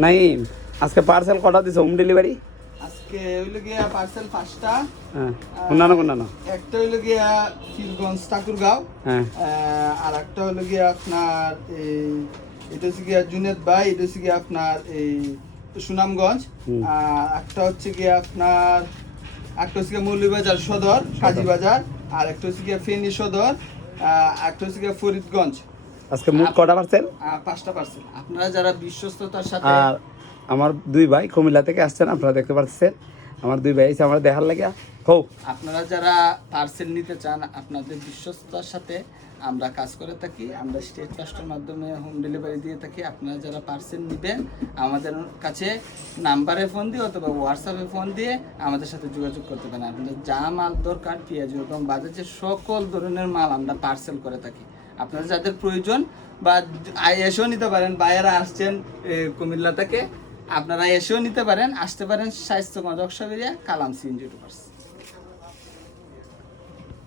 নাই আজকে পার্সেল কটা দিছো হোম ডেলিভারি? আজকে হইলো গিয়া পার্সেল 5টা। হ্যাঁ, কোন একটা হইলো গিয়া পীরগঞ্জ ঠাকুরগাঁও। হ্যাঁ আর একটা হইলো গিয়া আপনার এই এটা হচ্ছে গিয়া জুনেদ ভাই, এটা হচ্ছে গিয়া আপনার এই সুনামগঞ্জ। আর একটা হচ্ছে গিয়া আপনার একটা হচ্ছে গিয়া মৌলভীবাজার সদর কাজীবাজার, আর একটা হচ্ছে গিয়া ফেনী সদর, একটা হচ্ছে গিয়া ফরিদগঞ্জ। আজকে মোট কটা পার্সেল? 5টা পার্সেল। আপনারা যারা বিশ্বস্ততার সাথে, আর আমার দুই ভাই কুমিল্লা থেকে আসছেন, আপনারা দেখতে পাচ্ছেন আমার দুই ভাই এসে আমার দেখার লাগিয়া হোক। আপনারা যারা পার্সেল নিতে চান, আপনাদের বিশ্বস্ততার সাথে আমরা কাজ করে থাকি। আমরা স্টেট পোস্টের মাধ্যমে হোম ডেলিভারি দিয়ে থাকি। আপনারা যারা পার্সেল নেবেন আমাদের কাছে নাম্বারে ফোন দিয়ে অথবা হোয়াটসঅ্যাপে ফোন দিয়ে আমাদের সাথে যোগাযোগ করতে পারেন। আপনাদের যা মাল দরকার, পেঁয়াজ এবং বাজারের সকল ধরনের মাল আমরা পার্সেল করে থাকি। আপনারা যাদের প্রয়োজন বা এসেও নিতে পারেন, বাইরে আসছেন কুমিল্লা থেকে, আপনারা এসেও নিতে পারেন, আসতে পারেন স্বাস্থ্যগঞ্জ অক্সবেরিয়া কালাম সিএনজি টুপার্স।